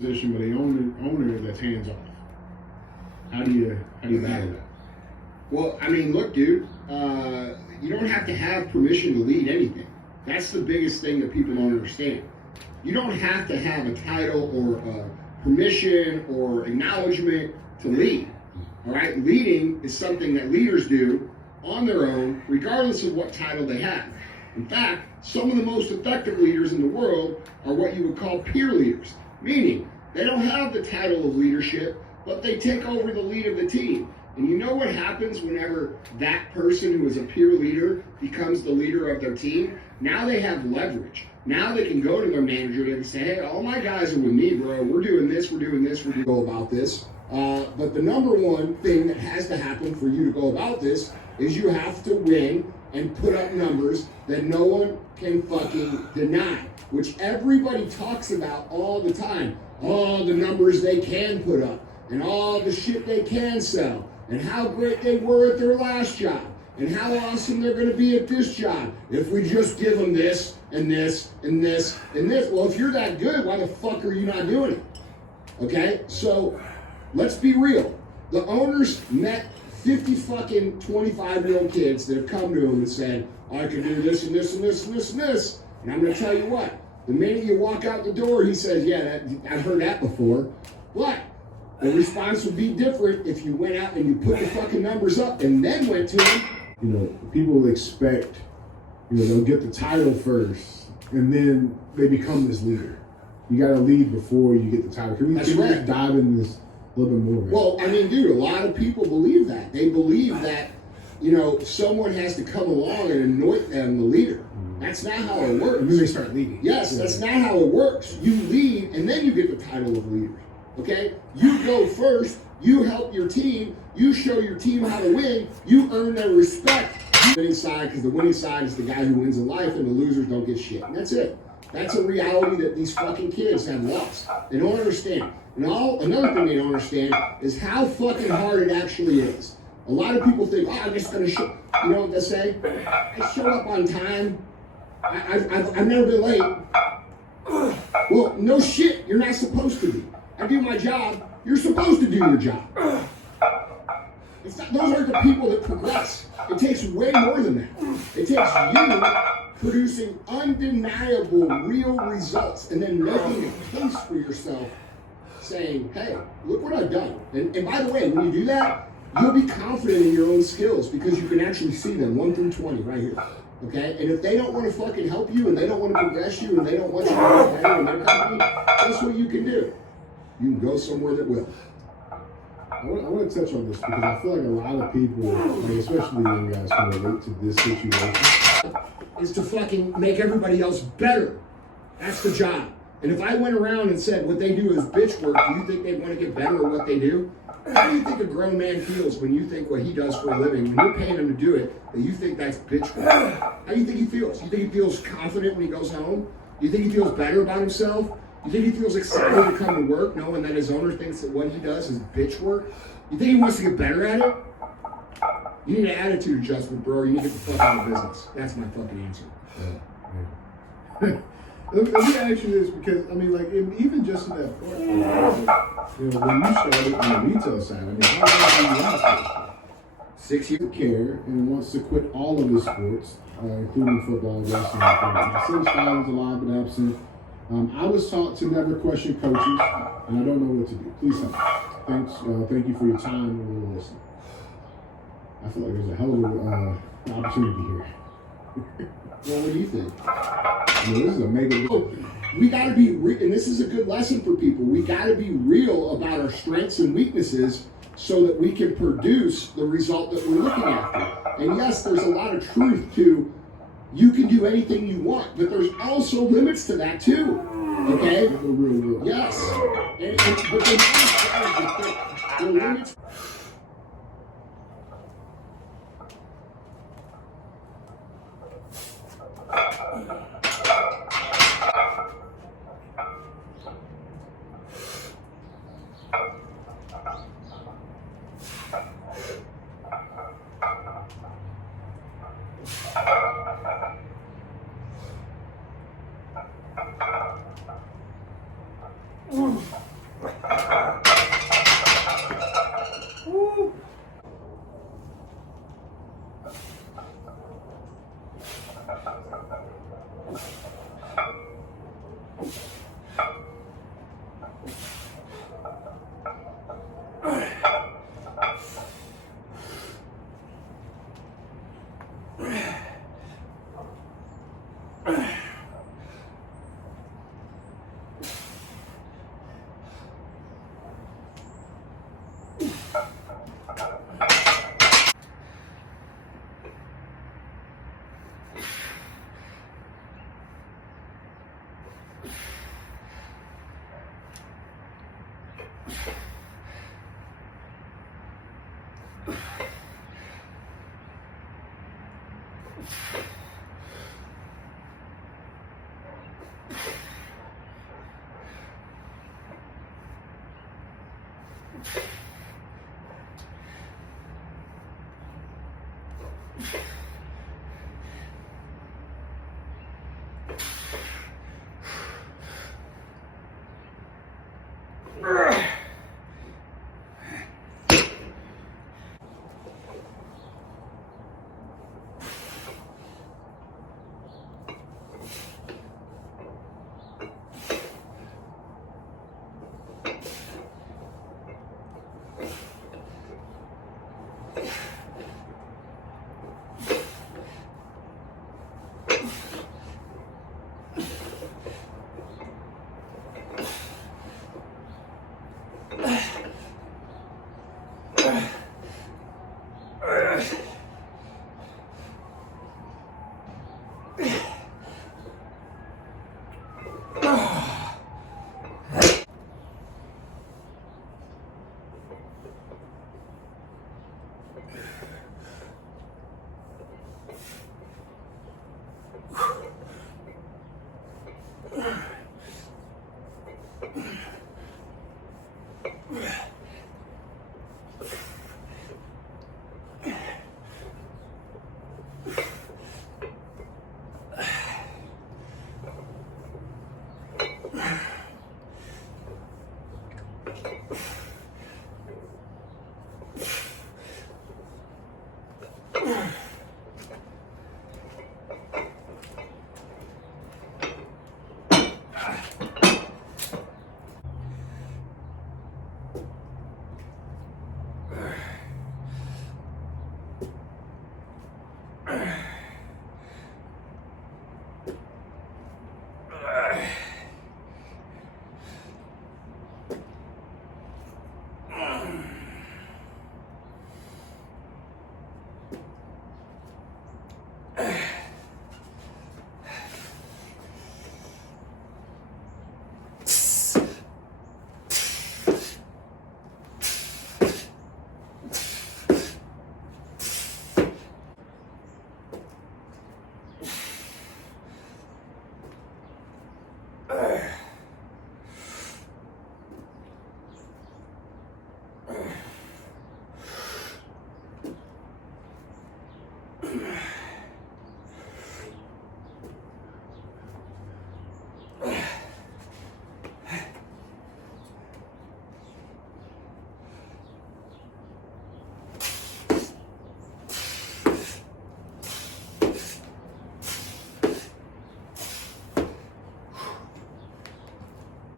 position, but a owner that's hands off. How do you battle that? Well, I mean, look, dude, you don't have to have permission to lead anything. That's the biggest thing that people don't understand. You don't have to have a title or permission or acknowledgement to lead. All right, leading is something that leaders do on their own, regardless of what title they have. In fact, some of the most effective leaders in the world are what you would call peer leaders, meaning they don't have the title of leadership, but they take over the lead of the team. And you know what happens whenever that person who is a peer leader becomes the leader of their team? Now they have leverage. Now they can go to their manager and say, hey, all my guys are with me, bro. We're doing this, we're doing this, we're going to go about this. But the number one thing that has to happen for you to go about this is you have to win and put up numbers that no one can fucking deny, which everybody talks about all the time. All the numbers they can put up and all the shit they can sell and how great they were at their last job and how awesome they're going to be at this job if we just give them this and this and this and this. Well, if you're that good, why the fuck are you not doing it? Okay, so let's be real. The owners met 50 fucking 25-year-old kids that have come to him and said, I can do this and this and this and this and this. And I'm going to tell you what, the minute you walk out the door, he says, yeah, I've heard that before. But the response would be different if you went out and you put the fucking numbers up and then went to him. You know, people expect, they'll get the title first and then they become this leader. You got to lead before you get the title. Can we just dive into this a little bit more? Man? Well, I mean, dude, a lot of people believe that. They believe that, someone has to come along and anoint them the leader. That's not how it works. And then they start leading. Yes, that's not how it works. You lead, and then you get the title of leader. Okay? You go first. You help your team. You show your team how to win. You earn their respect. Winning side, because the winning side is the guy who wins in life, and the losers don't get shit. And that's it. That's a reality that these fucking kids have lost. They don't understand. And another thing they don't understand is how fucking hard it actually is. A lot of people think, I'm just going to show. You know what they say? I show up on time. I've never been late. Well, no shit. You're not supposed to be. I do my job. You're supposed to do your job. Those aren't the people that progress. It takes way more than that. It takes you producing undeniable, real results and then making a case for yourself saying, hey, look what I've done. And by the way, when you do that, you'll be confident in your own skills because you can actually see them 1 through 20 right here. Okay? And if they don't want to fucking help you and they don't want to progress you and they don't want you to be better in their company, that's what you can do. You can go somewhere that will. I want to touch on this because I feel like a lot of people, especially young guys, can relate to this situation. Is to fucking make everybody else better. That's the job. And if I went around and said what they do is bitch work, do you think they'd want to get better at what they do? How do you think a grown man feels when you think what he does for a living, when you're paying him to do it, that you think that's bitch work? How do you think he feels? You think he feels confident when he goes home? You think he feels better about himself? You think he feels excited to come to work knowing that his owner thinks that what he does is bitch work? You think he wants to get better at it? You need an attitude adjustment, bro. You need to get the fuck out of business. That's my fucking answer. Yeah. Let me ask you this because, even just to that point, when you started on the retail side, how long have you been 6 years. Care and wants to quit all of his sports, including football, wrestling, and since I was alive but absent. I was taught to never question coaches, and I don't know what to do. Please help. Thank you for your time and we'll listen. I feel like there's a hell of an opportunity here. Well, what do you think? This is a mega. We got to be, and this is a good lesson for people. We got to be real about our strengths and weaknesses so that we can produce the result that we're looking after. And yes, there's a lot of truth to you can do anything you want, but there's also limits to that too. Okay? Real. Yes. But the limits.